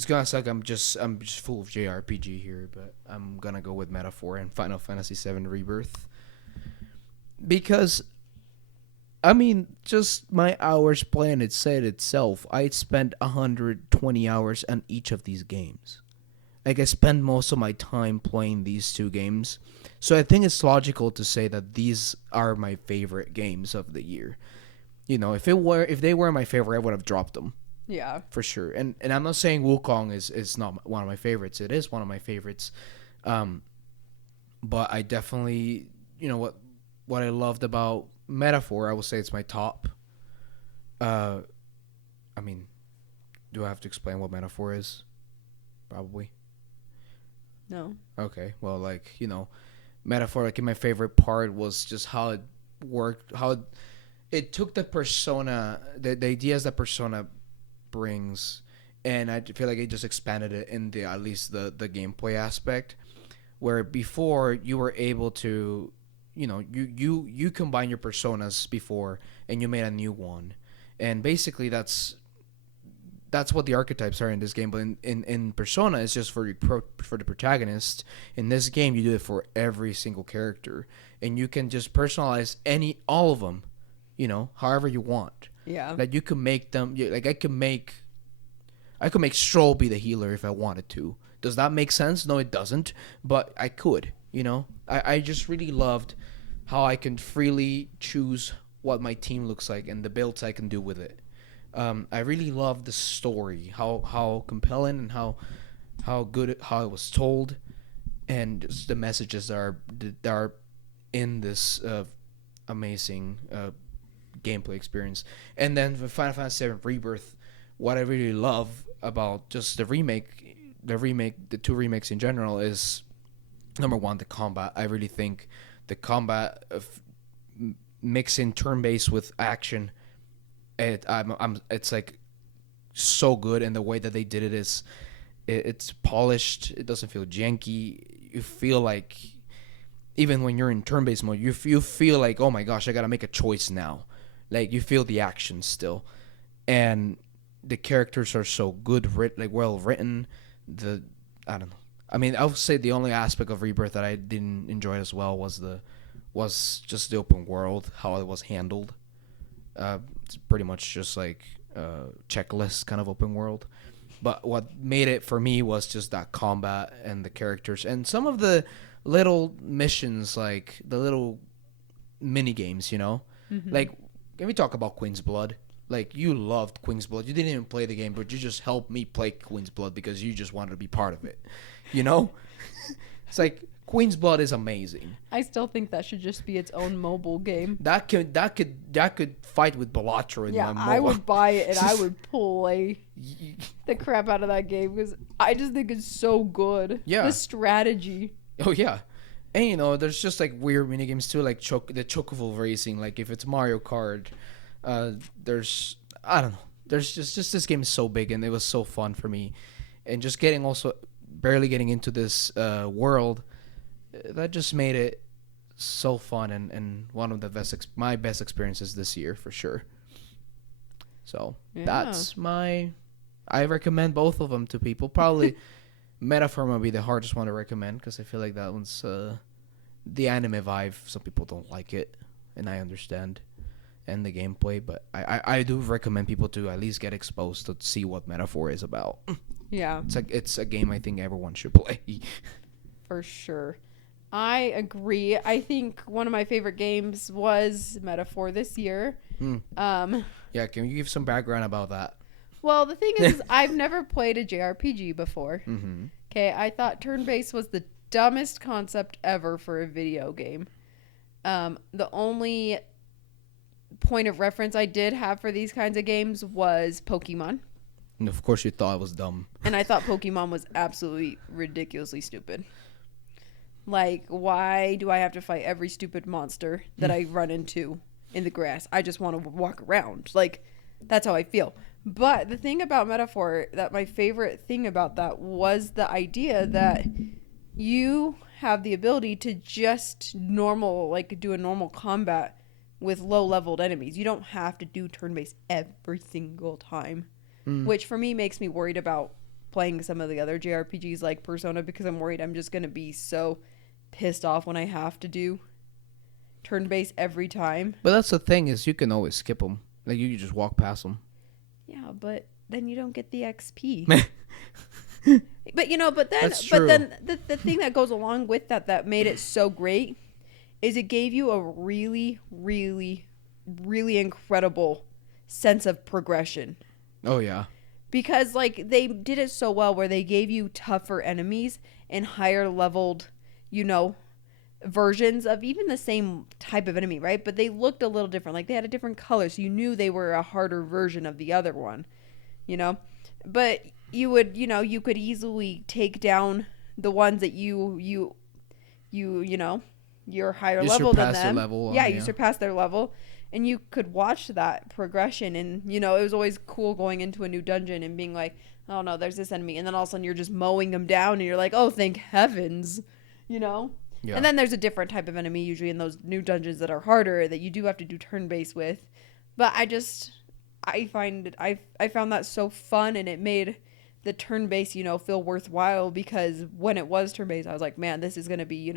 gonna suck. I'm just full of JRPG here, but I'm gonna go with Metaphor and Final Fantasy VII Rebirth because, I mean, just my hours playing it said itself. I spent 120 hours on each of these games. Like I spend most of my time playing these 2 games, so I think it's logical to say that these are my favorite games of the year. If they were my favorite, I would have dropped them. Yeah, for sure. And I'm not saying Wukong is not one of my favorites. It is one of my favorites. But I definitely, what I loved about Metaphor, I will say it's my top. I mean, do I have to explain what Metaphor is? Probably. No. Okay. Well, like, Metaphor, like, my favorite part was just how it worked, how it took the persona, the ideas that Persona brings, and I feel like it just expanded it in at least the gameplay aspect, where before you were able to you combine your personas before and you made a new one, and basically that's what the archetypes are in this game. But in Persona, it's just for the protagonist. In this game, you do it for every single character, and you can just personalize all of them, however you want. Yeah. Like you can make them. Like I could make Stroll be the healer if I wanted to. Does that make sense? No, it doesn't. But I could. I just really loved how I can freely choose what my team looks like and the builds I can do with it. I really love the story, how compelling and how good how it was told, and just the messages that are in this amazing gameplay experience. And then for Final Fantasy VII Rebirth, what I really love about just the two remakes in general is, number one, the combat. I really think the combat of mixing turn-based with action, it's like so good, and the way that they did it is it's polished. It doesn't feel janky. You feel like even when you're in turn-based mode, you feel like, oh my gosh, I gotta make a choice now. Like, you feel the action still, and the characters are so good, well written. I don't know. I mean, I would say the only aspect of Rebirth that I didn't enjoy as well was just the open world, how it was handled. It's pretty much just like checklist kind of open world. But what made it for me was just that combat and the characters and some of the little missions, like the little mini games, you know? Mm-hmm. Like, can we talk about Queen's Blood? Like, you loved Queen's Blood. You didn't even play the game, but you just helped me play Queen's Blood because you just wanted to be part of it. You know? It's like, Queen's Blood is amazing. I still think that should just be its own mobile game. That could fight with Balatro in my mobile. I would buy it and I would play the crap out of that game because I just think it's so good. Yeah. The strategy. Oh yeah. And you know, there's just like weird minigames too, like the Chocobo racing. Like if it's Mario Kart, there's, I don't know. There's just this game is so big and it was so fun for me, and just barely getting into this world, that just made it so fun and one of the my best experiences this year for sure. So that's I recommend both of them to people. Probably Metaphor might be the hardest one to recommend because I feel like that one's the anime vibe. Some people don't like it, and I understand, and the gameplay. But I do recommend people to at least get exposed to see what Metaphor is about. Yeah, it's a game I think everyone should play. For sure. I agree. I think one of my favorite games was Metaphor this year. Yeah, can you give some background about that? Well, the thing is I've never played a JRPG before. Mm-hmm. Okay, I thought turn-based was the dumbest concept ever for a video game. The only point of reference I did have for these kinds of games was Pokemon. And of course you thought it was dumb. And I thought Pokemon was absolutely ridiculously stupid. Like, why do I have to fight every stupid monster that I run into in the grass? I just want to walk around. Like, that's how I feel. But the thing about Metaphor, that my favorite thing about that was the idea that you have the ability to just do a normal combat with low-leveled enemies. You don't have to do turn-based every single time, which for me makes me worried about playing some of the other JRPGs like Persona, because I'm worried I'm just going to be so pissed off when I have to do turn-based every time. But that's the thing, is you can always skip them. Like, you can just walk past them. Yeah, but then you don't get the XP. But then the thing that goes along with that made it so great is it gave you a really, really, really incredible sense of progression. Oh yeah. Because like they did it so well where they gave you tougher enemies and higher leveled, versions of even the same type of enemy, right? But they looked a little different. Like they had a different color, so you knew they were a harder version of the other one, But you would, you could easily take down the ones that you're higher level than them. You surpassed their level, and you could watch that progression. And it was always cool going into a new dungeon and being like, oh no, there's this enemy, and then all of a sudden you're just mowing them down, and you're like, oh, thank heavens, Yeah. And then there's a different type of enemy usually in those new dungeons that are harder that you do have to do turn-based with. But I found that so fun, and it made the turn-based, feel worthwhile, because when it was turn-based, I was like, man, this is going to be,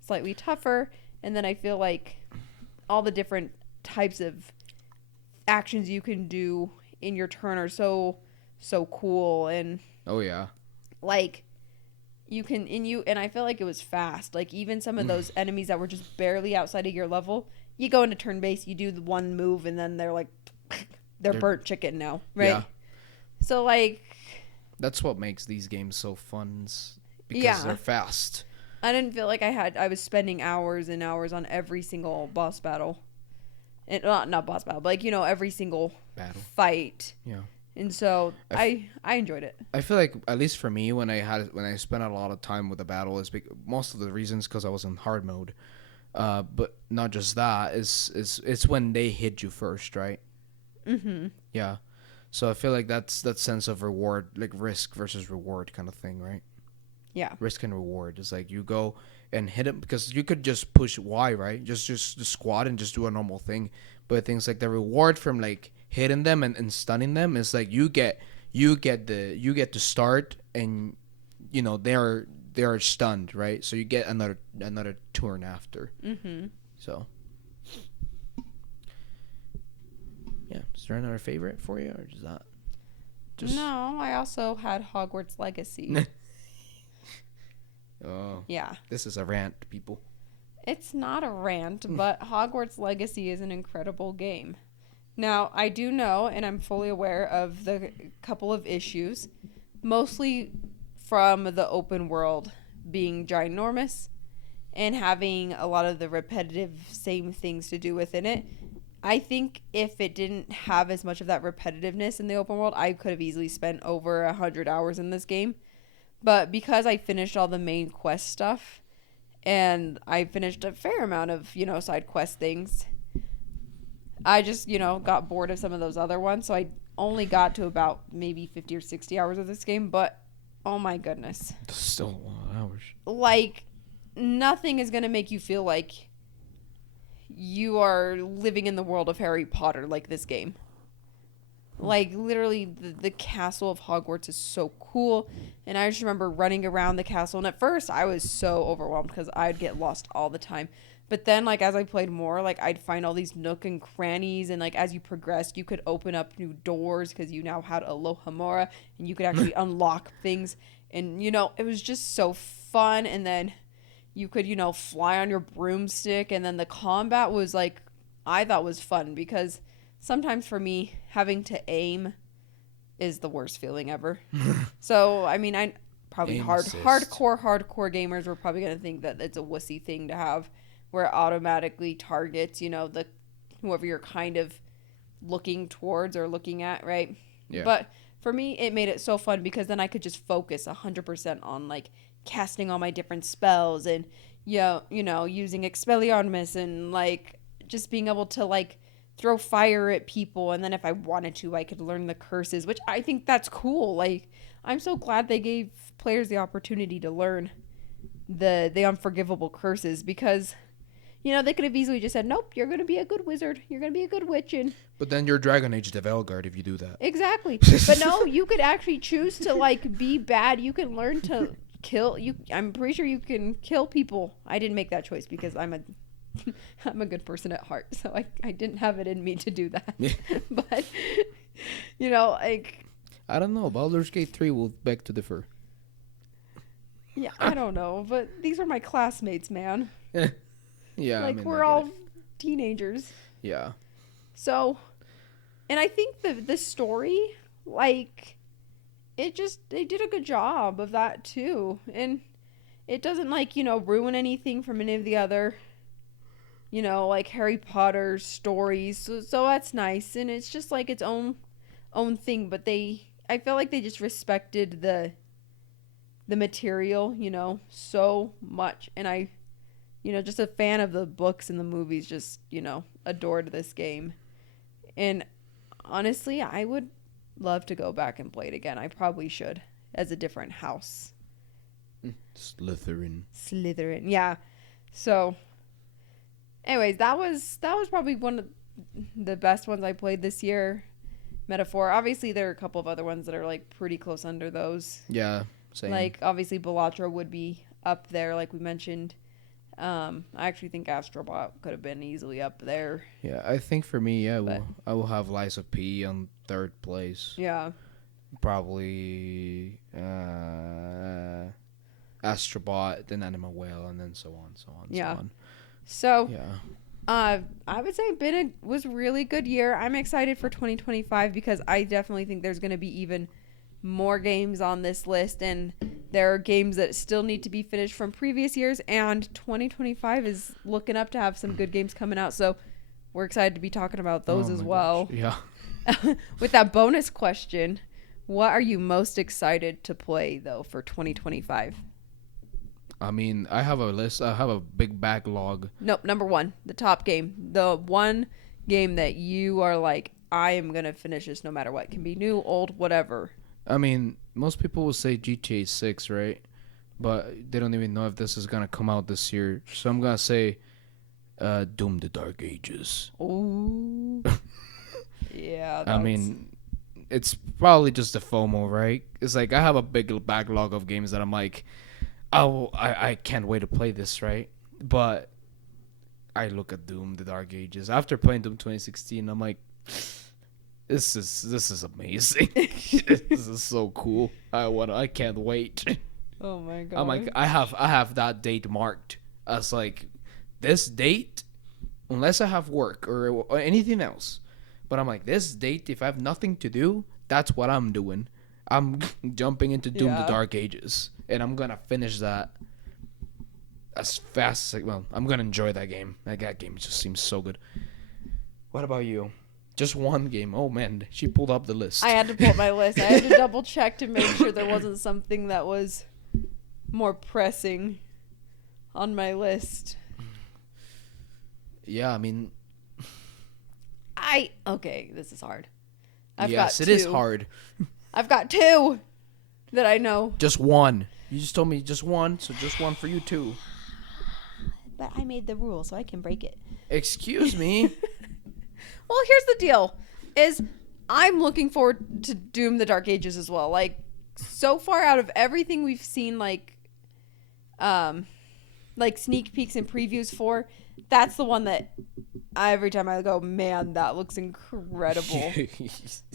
slightly tougher. And then I feel like all the different types of actions you can do in your turn are so cool. And oh yeah. Like, and I felt like it was fast. Like even some of those enemies that were just barely outside of your level, you go into turn base, you do the one move, and then they're like, they're burnt chicken now, right? Yeah. So like, That's what makes these games so fun, because yeah, they're fast. I didn't feel like I was spending hours and hours on every single boss battle, and not boss battle, but like every single Battle. fight. Yeah. And so I enjoyed it. I feel like, at least for me, when I spent a lot of time with the battle, is most of the reasons because I was in hard mode. But not just that, it's when they hit you first, right? Mm-hmm. Yeah. So I feel like that's that sense of reward, like risk versus reward kind of thing, right? Yeah. Risk and reward is like you go and hit it, because you could just push Y, right? Just squat and just do a normal thing. But things like the reward from like hitting them and stunning them is like you get to start, and they're stunned, right? So you get another turn after. Mm-hmm. So yeah, is there another favorite for you, or is that just No, I also had Hogwarts Legacy. Oh, Yeah. this is a rant, people. It's not a rant, but Hogwarts Legacy is an incredible game. Now, I do know, and I'm fully aware of the couple of issues, mostly from the open world being ginormous and having a lot of the repetitive same things to do within it. I think if it didn't have as much of that repetitiveness in the open world, I could have easily spent over 100 hours in this game. But because I finished all the main quest stuff, and I finished a fair amount of, side quest things, I just, got bored of some of those other ones. So I only got to about maybe 50 or 60 hours of this game. But, oh my goodness. That's still a lot of hours. Like, nothing is going to make you feel like you are living in the world of Harry Potter like this game. Like, literally, the castle of Hogwarts is so cool. And I just remember running around the castle. And at first, I was so overwhelmed because I'd get lost all the time. But then, like, as I played more, like, I'd find all these nook and crannies. And, like, as you progressed, you could open up new doors because you now had Alohomora. And you could actually unlock things. And, it was just so fun. And then you could, fly on your broomstick. And then the combat was, like, I thought was fun because sometimes for me, having to aim is the worst feeling ever. So, I mean, I probably hardcore gamers were probably going to think that it's a wussy thing to have where it automatically targets, the whoever you're kind of looking towards or looking at, right? Yeah. But for me, it made it so fun because then I could just focus 100% on, like, casting all my different spells and, using Expelliarmus and, like, just being able to, like, throw fire at people, and then if I wanted to, I could learn the curses, which I think that's cool. Like, I'm so glad they gave players the opportunity to learn the unforgivable curses because, they could have easily just said, nope, you're going to be a good wizard. You're going to be a good witch. But then you're Dragon Age the Velguard if you do that. Exactly. But no, you could actually choose to, like, be bad. You can learn to kill. I'm pretty sure you can kill people. I didn't make that choice because I'm a good person at heart, so I didn't have it in me to do that. Yeah. But, like, I don't know. Baldur's Gate 3 will beg to differ. Yeah, I don't know, but these are my classmates, man. Yeah, like, I mean, we're all teenagers. Yeah. So, and I think the story, like, they did a good job of that too, and it doesn't, like, ruin anything from any of the other, like, Harry Potter stories. So that's nice, and it's just like its own thing. But I feel like they just respected the material, so much, and I, just a fan of the books and the movies, just, adored this game. And honestly, I would love to go back and play it again. I probably should, as a different house. Slytherin, yeah. So, anyways, that was probably one of the best ones I played this year. Metaphor. Obviously, there are a couple of other ones that are, like, pretty close under those. Yeah, same. Like, obviously, Balatro would be up there, like we mentioned. I actually think Astrobot could have been easily up there. Yeah, I think for me, I will have Lies of P on third place. Yeah. Probably Astrobot, then Anima Whale, and then so on. Yeah. So on. So, Yeah. I would say was a really good year. I'm excited for 2025 because I definitely think there's going to be even more games on this list, and there are games that still need to be finished from previous years, and 2025 is looking up to have some good games coming out. So we're excited to be talking about those as well. Gosh. Yeah. With that bonus question, what are you most excited to play though for 2025? I mean, I have a list. I have a big backlog. Nope, number one, the top game. The one game that you are like, I am going to finish this no matter what. It can be new, old, whatever. I mean, most people will say GTA 6, right? But they don't even know if this is going to come out this year. So I'm going to say Doom the Dark Ages. Oh. Yeah. I mean, it's probably just a FOMO, right? It's like I have a big backlog of games that I'm like, oh, I can't wait to play this, right? But I look at Doom the Dark Ages. After playing Doom 2016, I'm like, this is amazing. This is so cool. I can't wait. Oh my god. I'm like, I have that date marked as like this date, unless I have work or anything else. But I'm like, this date, if I have nothing to do, that's what I'm doing. I'm jumping into Doom the Dark Ages, and I'm gonna finish that as fast as I'm gonna enjoy that game. That game just seems so good. What about you? Just one game. Oh man, she pulled up the list. I had to pull up my list. I had to double check to make sure there wasn't something that was more pressing on my list. Yeah, I mean, okay, this is hard. Yes, it is hard. I've got two that I know. Just one. You just told me just one, so just one for you too. But I made the rule, so I can break it. Excuse me. Well, here's the deal: is I'm looking forward to Doom: The Dark Ages as well. Like, so far out of everything we've seen, like sneak peeks and previews for, that's the one that every time I go, man, that looks incredible.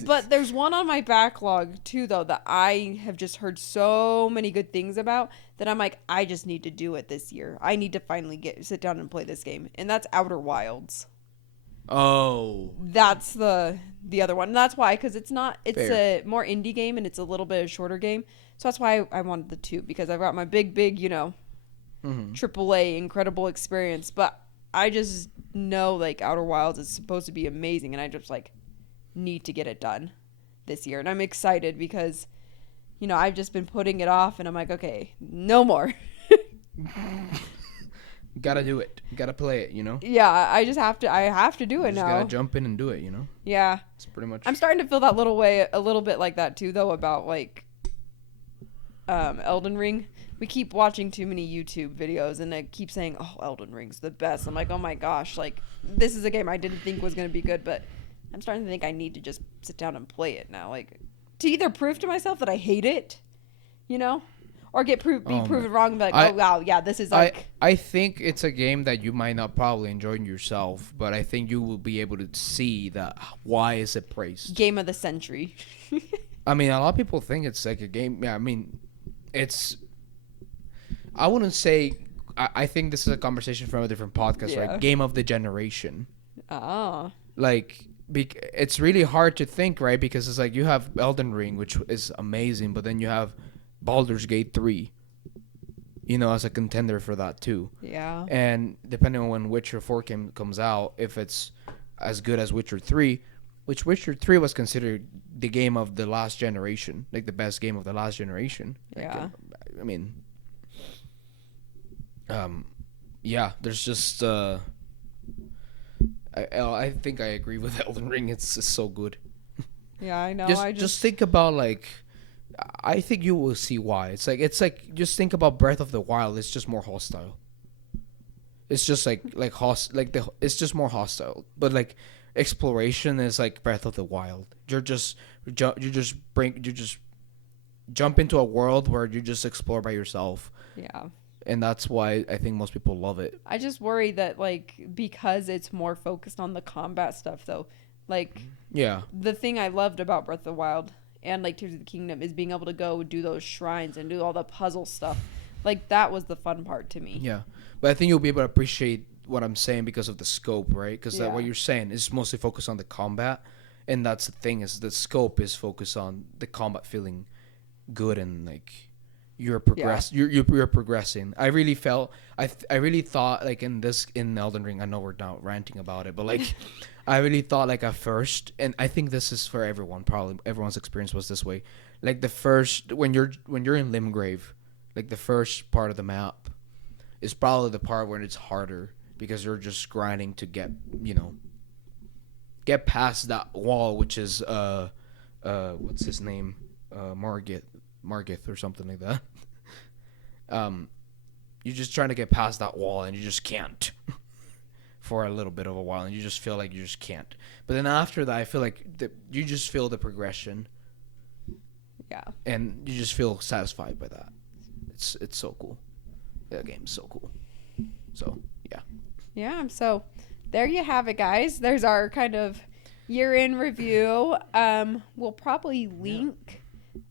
But there's one on my backlog too, though, that I have just heard so many good things about that I'm like, I just need to do it this year. I need to finally sit down and play this game, and that's Outer Wilds. Oh, That's the other one. And that's why, because it's Fair. a more indie game and it's a little bit of a shorter game. So that's why I wanted the two, because I've got my big, AAA incredible experience. But I just know like Outer Wilds is supposed to be amazing, and I just like need to get it done this year. And I'm excited because, I've just been putting it off, and I'm like, okay, no more. Gotta do it. Gotta play it, Yeah, I have to do it now. Gotta jump in and do it, Yeah. It's pretty much. I'm starting to feel that a little bit like that too, though, about like Elden Ring. We keep watching too many YouTube videos, and I keep saying, oh, Elden Ring's the best. I'm like, oh my gosh, like, this is a game I didn't think was going to be good, but I'm starting to think I need to just sit down and play it now. Like, to either prove to myself that I hate it, or be proven wrong and be like, oh, wow, yeah, this is like... I think it's a game that you might not probably enjoy yourself, but I think you will be able to see that why is it praised. Game of the century. I mean, a lot of people think it's like a game. Yeah, I mean, it's... I wouldn't say... I think this is a conversation from a different podcast, right? Game of the generation. Ah. Like... It's really hard to think, right? Because it's like you have Elden Ring, which is amazing, but then you have Baldur's Gate 3, as a contender for that too. Yeah. And depending on when Witcher 4 comes out, if it's as good as Witcher 3, which Witcher 3 was considered the game of the last generation, like the best game of the last generation. Yeah. I mean, yeah, there's just, I think I agree with Elden Ring. It's so good. Yeah, I know. Just think about like, I think you will see why. It's like just think about Breath of the Wild. It's just more hostile. It's just it's just more hostile. But like exploration is like Breath of the Wild. You just jump into a world where you just explore by yourself. Yeah. And that's why I think most people love it. I just worry that like because it's more focused on the combat stuff though. Like the thing I loved about Breath of the Wild and like Tears of the Kingdom is being able to go do those shrines and do all the puzzle stuff. Like that was the fun part to me. Yeah. But I think you'll be able to appreciate what I'm saying because of the scope, right? Because Yeah. what you're saying is mostly focused on the combat, and that's the thing is the scope is focused on the combat feeling good and like you're progressing. I really felt I really thought like in Elden Ring. I know we're not ranting about it, but like I really thought like at first, and I think this is for everyone. Probably everyone's experience was this way. Like the first when you're in Limgrave, like the first part of the map is probably the part where it's harder because you're just grinding to get get past that wall, which is what's his name, Margith or something like that. You're just trying to get past that wall and you just can't for a little bit of a while, and you just feel like you just can't. But then after that, I feel like you just feel the progression. Yeah. And you just feel satisfied by that. It's so cool. The game's so cool. So yeah. Yeah. So there you have it, guys. There's our kind of year in review. We'll probably link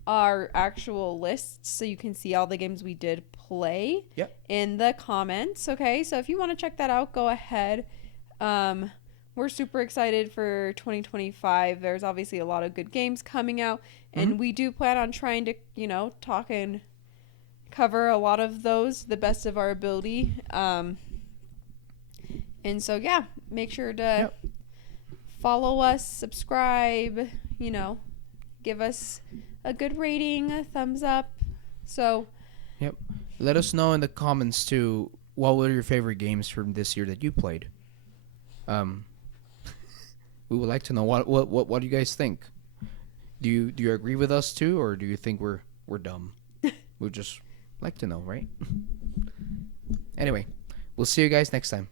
our actual lists so you can see all the games we did play in the comments. Okay, so if you want to check that out, go ahead. We're super excited for 2025. There's obviously a lot of good games coming out, and we do plan on trying to talk and cover a lot of those the best of our ability. And so yeah, make sure to follow us, subscribe, give us a good rating, a thumbs up. So let us know in the comments too, what were your favorite games from this year that you played. We would like to know what do you guys think. Do you agree with us too, or do you think we're dumb? We'd just like to know, right? Anyway, we'll see you guys next time.